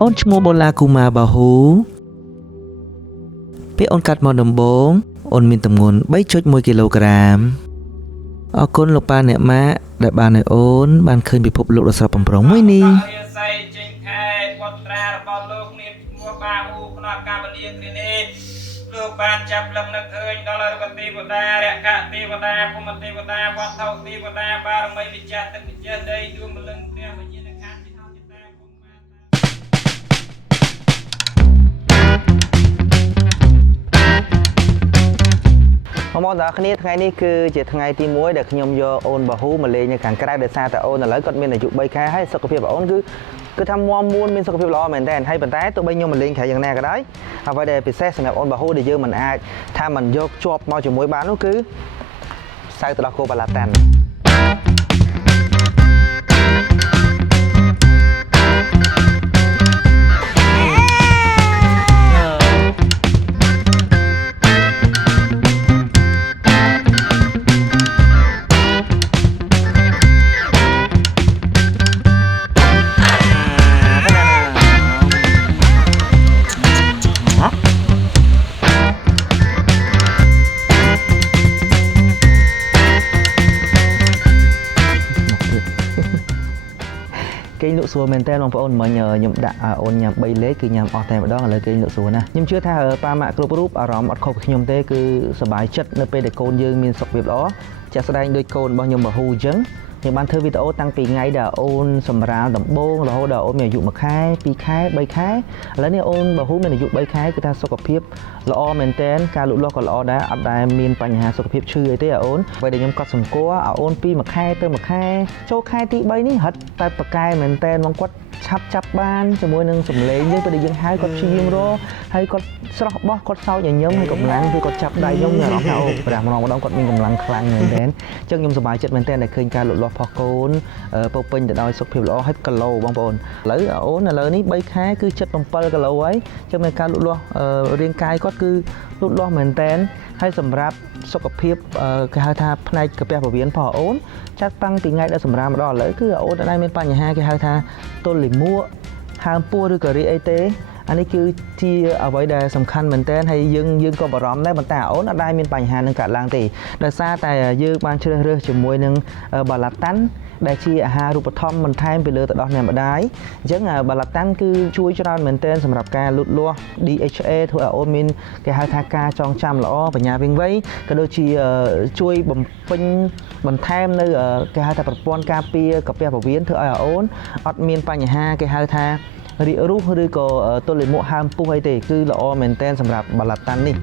អូនឈ្មោះបូឡាគូម៉ាបាហ៊ូពេលអូនកាត់មកដំបូងអូនមានទម្ងន់ 3.1 គីឡូក្រាមអរគុណលោកប៉ាអ្នកម៉ាក់ដែលបានឲ្យអូនបានឃើញពិភពលោកដ៏ស្រស់បំព្រងមួយនេះលោកបានចាប់លឹងនឹកឃើញដល់រកទេវតារកទេវតាភូមិទេវតាវត្ថុទេវតាបារមីវិជ្ជាទឹកម្ចាស់ដីដួងមលឹងព្រះវិញ្ញាណក្ខន្ធជាថោចតាគុំបានបងប្អូនទាំងគ្នាថ្ងៃនេះគឺជាថ្ងៃទី1ដែលខ្ញុំយកអូនបាហ៊ូមកលេងនៅខាងក្រៅដោយសារតែអូនឥឡូវគាត់មានអាយុ3ខែហើយសុខភាពអូនគឺថាមាំមួនមានសុខភាពល្អមែនតើហើយប៉ុន្តែទោះបីខ្ញុំមកលេងក្រៅយ៉ាងណាក៏ដោយអ្វីដែលពិសេសសម្រាប់អូនបាហ៊ូដែលយើងមិនអាចថាមិនយកជាប់មកជាមួយបាននោះគឺសៅទៅដល់គោបាឡាតាន់គេលក់ស្រួលមែនតើបងប្អូនមិញខ្ញុំដាក់អូនញ៉ាំ3លេខគឺញ៉ាំអស់តែម្ដងឥឡូវគេលក់ស្រួលណាស់ខ្ញុំជឿថាប៉ាម៉ាក់គ្រប់រូបអារម្មណ៍អត់ខុសពីខ្ញុំទេគឺសប្បាយចិត្តនៅពេលដែលកូនយើងមានសុខភាពល្អចាក់ស្ដែងដូចកូនរបស់ខ្ញុំបាហ៊ូអញ្ចឹងខ្ញុំបានធ្វើវីដេអូតាំងពីថ្ងៃដែលអូនសម្រាលដំបូងរហូតដល់អូនមានអាយុ1ខែ2ខែ3ខែឥឡូវនេះអូនបាហ៊ូមានអាយុ3ខែគឺថាសុខភាពល្អមែនតើការលូតលាស់ក៏ល្អដែរអត់ដែលមានបញ្ហាសុខភាពឈឺអីទេអូនពេលដែលខ្ញុំកត់សម្គាល់អូនពី1ខែទៅ1ខែចូលខែទី3នេះរឹតតែប្រកែមែនតើមកគាត់ឆាប់ចាប់បានជាមួយនឹងសម្លេងយើងពេលដែលយើងហៅគាត់ព្យាយាមរកហើយគាត់ស្រស់បោះគាត់សើចញញឹមហើយកម្លាំងគឺគាត់ចាប់ដៃខ្ញុំមានអារម្មណ៍ថាអូប្រាស់ម្ដងគាត់មានកម្លាំងខ្លាំងមែនតើអញ្ចឹងខ្ញុំសប្បាយចិត្តមែនតើដែលឃើញការលូតលាស់ផុសកូនពោពេញទៅដោយសុខភាពល្អហើយគីឡូបងប្អូនឥឡូវអូនឥឡូវនេះ3ខែគឺ77គីឡូហើយអញ្ចឹងមានការលូតលាស់រាងកាយគាត់គឺលូតលាស់មែនតើហើយសម្រាប់សុខភាពគេហៅថាផ្នែកកាពះពោះវៀនផងអូនចាត់តាំងពីថ្ងៃដែលសម្រាមម្ដងឥឡូវគឺអូនអត់ដែលមានបញ្ហាគេហៅថាទល់លាមកហើមពោះឬក៏រីអីទេអានេះគឺជាអ្វីដែលសំខាន់មែនតើហើយយើងក៏បារម្ភដែរប៉ុន្តែអូនអត់ដែលមានបញ្ហានឹងកើតឡើងទេដោយសារតែយើងបានជ្រើសរើសជាមួយនឹងបាឡាតាន់ដែលជាអាហារូបត្ថម្ភបន្ថែមពីលើទឹកដោះអ្នកម្ដាយអញ្ចឹងបាឡាតាន់គឺជួយច្រើនមែនទែនសម្រាប់ការលូតលាស់ DHA ធ្វើឲ្យអូនមានគេហៅថាការចងចាំល្អបញ្ញាវិញវៃក៏ដូចជាជួយបំពេញបន្ថែមនៅគេហៅថាប្រព័ន្ធការពារកាពះពោះវៀនធ្វើឲ្យអូនអត់មានបញ្ហាគេហៅថារីករូសឬក៏ទល់លាមកហើមពុះអីទេគឺល្អមែនទែនសម្រាប់បាឡាតាន់នេះ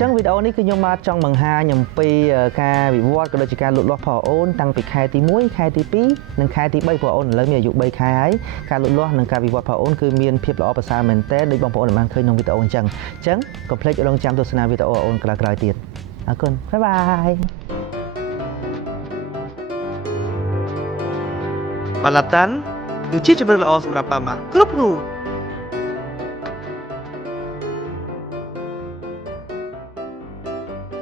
ចឹងវីដេអូនេះគឺខ្ញុំបាទចង់បង្ហាញអំពីការវិវត្តក៏ដូចជាការលូតលាស់ផងអូនតាំងពីខែទី1ខែទី2និងខែទី3ព្រោះអូនឥឡូវមានអាយុ3ខែហើយការលូតលាស់និងការវិវត្តផងអូនគឺមានភាពល្អប្រសើរមែនទែនដូចបងប្អូនបានឃើញក្នុងវីដេអូអញ្ចឹងកុំភ្លេចរងចាំទស្សនាវីដេអូអូនក្រោយៗទៀតអរគុណបាយបាយបាឡាតាន់គឺជាជម្រើសល្អសម្រាប់ប៉ាម៉ាក់គ្រប់រូប